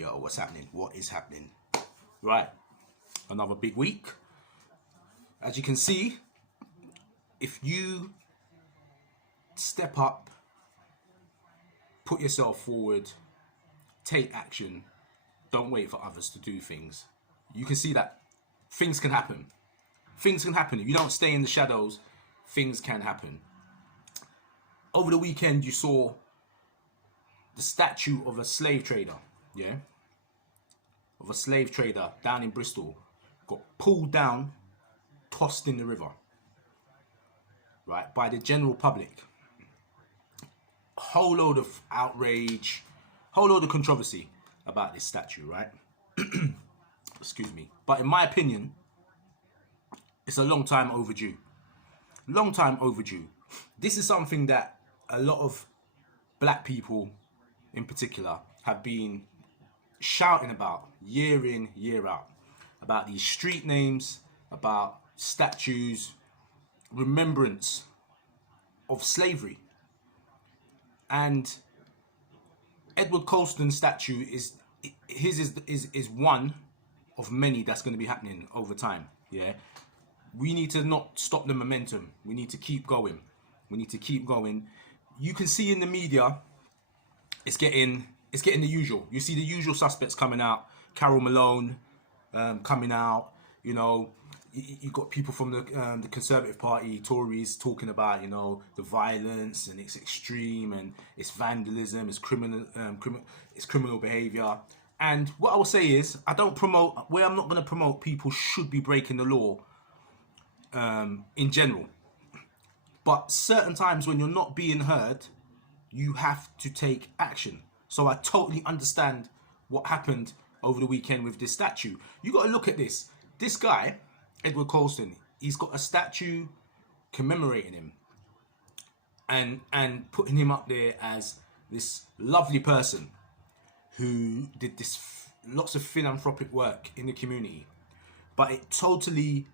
Yo, what's happening? What is happening? Right, another big week. As you can see, if you step up, put yourself forward, take action, don't wait for others to do things, you can see that things can happen. Things can happen. If you don't stay in the shadows, things can happen. Over the weekend, you saw the statue of a slave trader, of a slave trader down in Bristol, got pulled down, tossed in the river, right, by the general public. A whole load of outrage, whole load of controversy about this statue, right? Excuse me. But in my opinion, it's a long time overdue. Long time overdue. This is something that a lot of black people in particular have been shouting about year in, year out, about these street names, about statues, remembrance of slavery. And Edward Colston's statue is one of many that's going to be happening over time. Yeah, we need to not stop the momentum. We need to keep going. We need to keep going. You can see in the media, it's getting the usual. You see the usual suspects coming out. Carol Malone coming out. You know, you got people from the Conservative Party, Tories, talking about, you know, the violence and it's extreme and it's vandalism, it's criminal behaviour. And what I will say is, I don't promote, where I'm not going to promote people should be breaking the law in general. But certain times when you're not being heard, you have to take action. So I totally understand what happened over the weekend with this statue. You got to look at this. This guy, Edward Colston, he's got a statue commemorating him and putting him up there as this lovely person who did lots of philanthropic work in the community. But it totally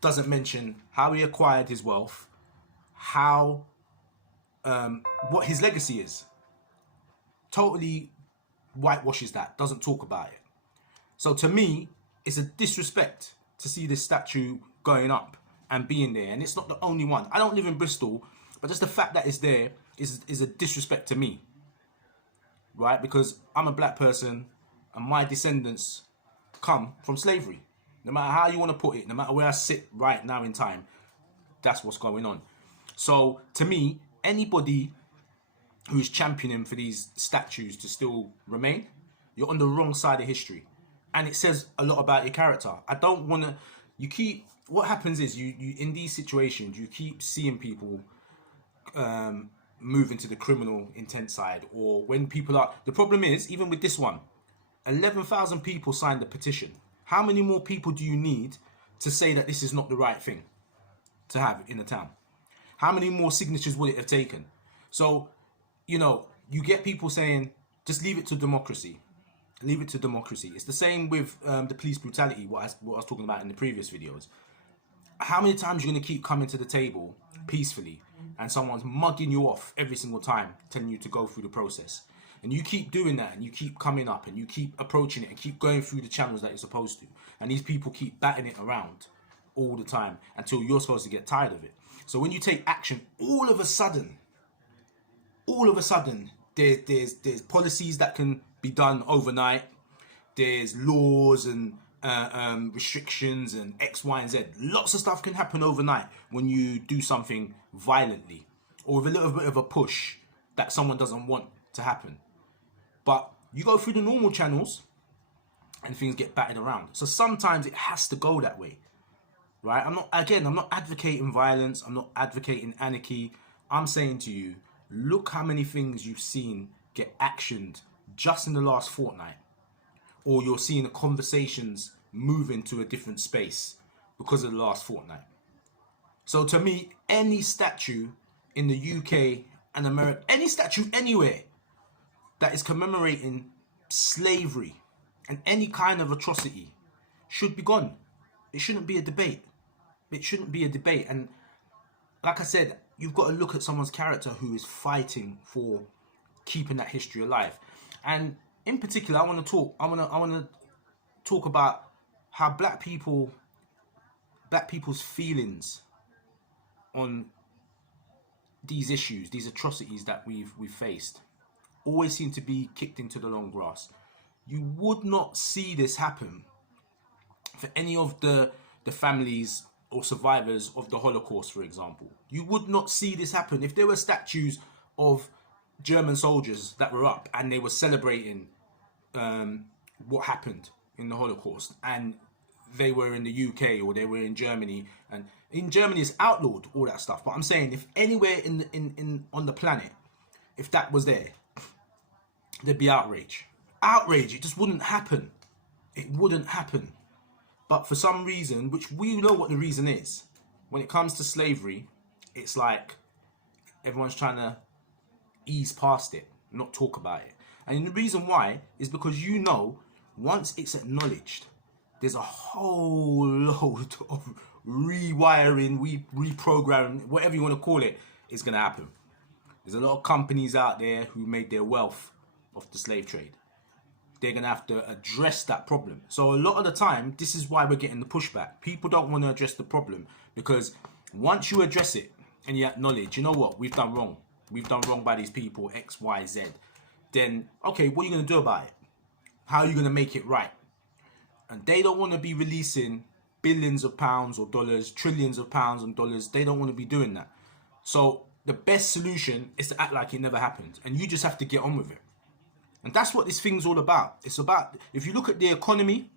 doesn't mention how he acquired his wealth, how what his legacy is. Totally whitewashes that, doesn't talk about it. So to me, it's a disrespect to see this statue going up and being there. And it's not the only one. I don't live in Bristol, but just the fact that it's there is a disrespect to me, right? Because I'm a black person and my descendants come from slavery. No matter how you want to put it, no matter where I sit right now in time, that's what's going on. So to me, anybody who is championing for these statues to still remain, you're on the wrong side of history. And it says a lot about your character. I don't want to, what happens is you in these situations, you keep seeing people move into the criminal intent side, or when people are, the problem is, even with this one, 11,000 people signed the petition. How many more people do you need to say that this is not the right thing to have in the town? How many more signatures would it have taken? So, you know, you get people saying, just leave it to democracy. Leave it to democracy. It's the same with the police brutality, what I was talking about in the previous videos. How many times are you going to keep coming to the table peacefully and someone's mugging you off every single time, telling you to go through the process? And you keep doing that and you keep coming up and you keep approaching it and keep going through the channels that you're supposed to. And these people keep batting it around all the time until you're supposed to get tired of it. So when you take action, all of a sudden, there's policies that can be done overnight. There's laws and restrictions and X, Y, and Z. Lots of stuff can happen overnight when you do something violently or with a little bit of a push that someone doesn't want to happen. But you go through the normal channels and things get batted around. So sometimes it has to go that way, right? I'm not advocating violence. I'm not advocating anarchy. I'm saying to you, look how many things you've seen get actioned just in the last fortnight. Or you're seeing the conversations move into a different space because of the last fortnight. So to me, any statue in the UK and America, any statue anywhere that is commemorating slavery and any kind of atrocity should be gone. It shouldn't be a debate. It shouldn't be a debate. And like I said, you've got to look at someone's character who is fighting for keeping that history alive. And in particular, I want to talk about how black people's feelings on these issues, these atrocities that we've faced, always seem to be kicked into the long grass. You would not see this happen for any of the families or survivors of the Holocaust, for example. You would not see this happen if there were statues of German soldiers that were up and they were celebrating what happened in the Holocaust, and they were in the UK or they were in Germany, and in Germany it's outlawed, all that stuff. But I'm saying, if anywhere in on the planet, if that was there, there'd be outrage. It just wouldn't happen. It wouldn't happen. But for some reason, which we know what the reason is, when it comes to slavery, it's like everyone's trying to ease past it, not talk about it. And the reason why is because, you know, once it's acknowledged, there's a whole load of rewiring, reprogramming, whatever you want to call it, is going to happen. There's a lot of companies out there who made their wealth off the slave trade. They're going to have to address that problem. So a lot of the time, this is why we're getting the pushback. People don't want to address the problem, because once you address it and you acknowledge, you know what, we've done wrong. We've done wrong by these people, X, Y, Z. Then, okay, what are you going to do about it? How are you going to make it right? And they don't want to be releasing billions of pounds or dollars, trillions of pounds and dollars. They don't want to be doing that. So the best solution is to act like it never happened. And you just have to get on with it. And that's what this thing's all about. It's about, if you look at the economy,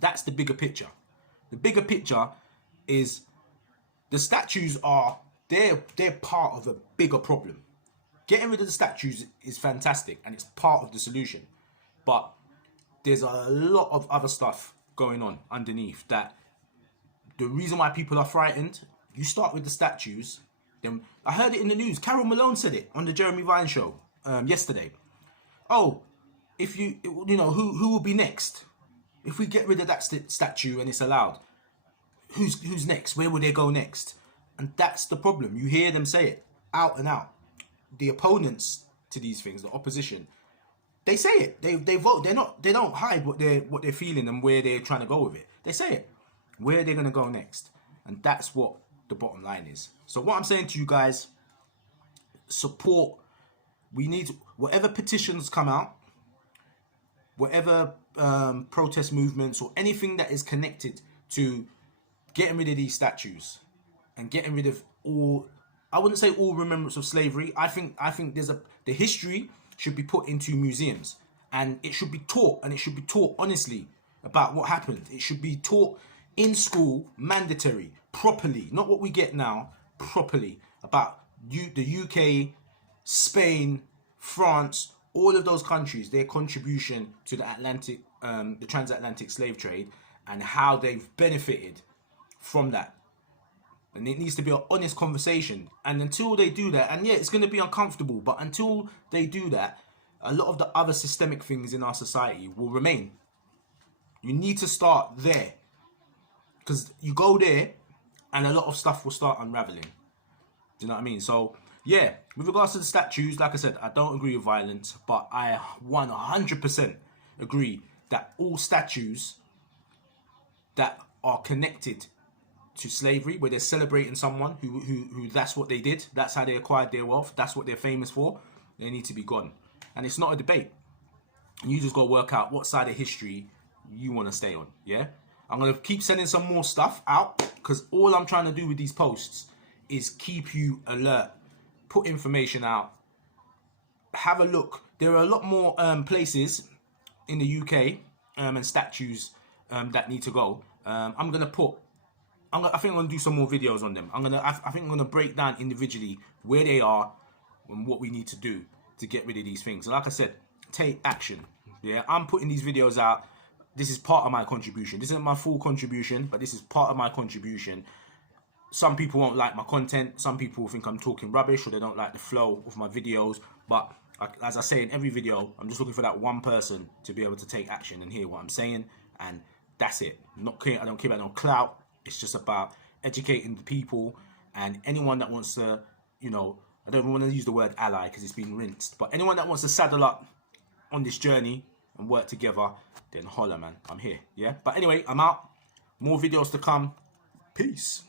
that's the bigger picture. The bigger picture is the statues are, they're part of a bigger problem. Getting rid of the statues is fantastic and it's part of the solution. But there's a lot of other stuff going on underneath that the reason why people are frightened, you start with the statues. Then I heard it in the news. Carol Malone said it on the Jeremy Vine show yesterday. Oh, if you know, who will be next? If we get rid of that statue and it's allowed, who's next? Where will they go next? And that's the problem. You hear them say it out and out. The opponents to these things, the opposition, they say it. They vote. They don't hide what they're feeling and where they're trying to go with it. They say it. Where they're gonna go next. And that's what the bottom line is. So what I'm saying to you guys, support. We need, whatever petitions come out, whatever protest movements or anything that is connected to getting rid of these statues and getting rid of all, I wouldn't say all remembrance of slavery. I think the history should be put into museums, and it should be taught, and it should be taught honestly about what happened. It should be taught in school, mandatory, properly, not what we get now, properly, about the UK, Spain, France, all of those countries, their contribution to the transatlantic slave trade, and how they've benefited from that. And it needs to be an honest conversation. And until they do that, and yeah, it's going to be uncomfortable, but until they do that, a lot of the other systemic things in our society will remain. You need to start there, because you go there and a lot of stuff will start unraveling. Do you know what I mean? So yeah, with regards to the statues, like I said, I don't agree with violence, but I 100% agree that all statues that are connected to slavery, where they're celebrating someone who that's what they did, that's how they acquired their wealth, that's what they're famous for, they need to be gone. And it's not a debate. You just got to work out what side of history you want to stay on, yeah? I'm going to keep sending some more stuff out, because all I'm trying to do with these posts is keep you alert, put information out, have a look. There are a lot more places in the UK and statues that need to go. I think I'm gonna do some more videos on them. I think I'm gonna break down individually where they are and what we need to do to get rid of these things. And like I said, take action. Yeah, I'm putting these videos out. This is part of my contribution. This isn't my full contribution, but this is part of my contribution. Some people won't like my content. Some people think I'm talking rubbish, or they don't like the flow of my videos. But as I say in every video, I'm just looking for that one person to be able to take action and hear what I'm saying, and that's it. I don't care about no clout. It's just about educating the people, and anyone that wants to, you know, I don't want to use the word ally because it's been rinsed, but anyone that wants to saddle up on this journey and work together, then holla, man. I'm here, yeah? But anyway, I'm out. More videos to come. Peace.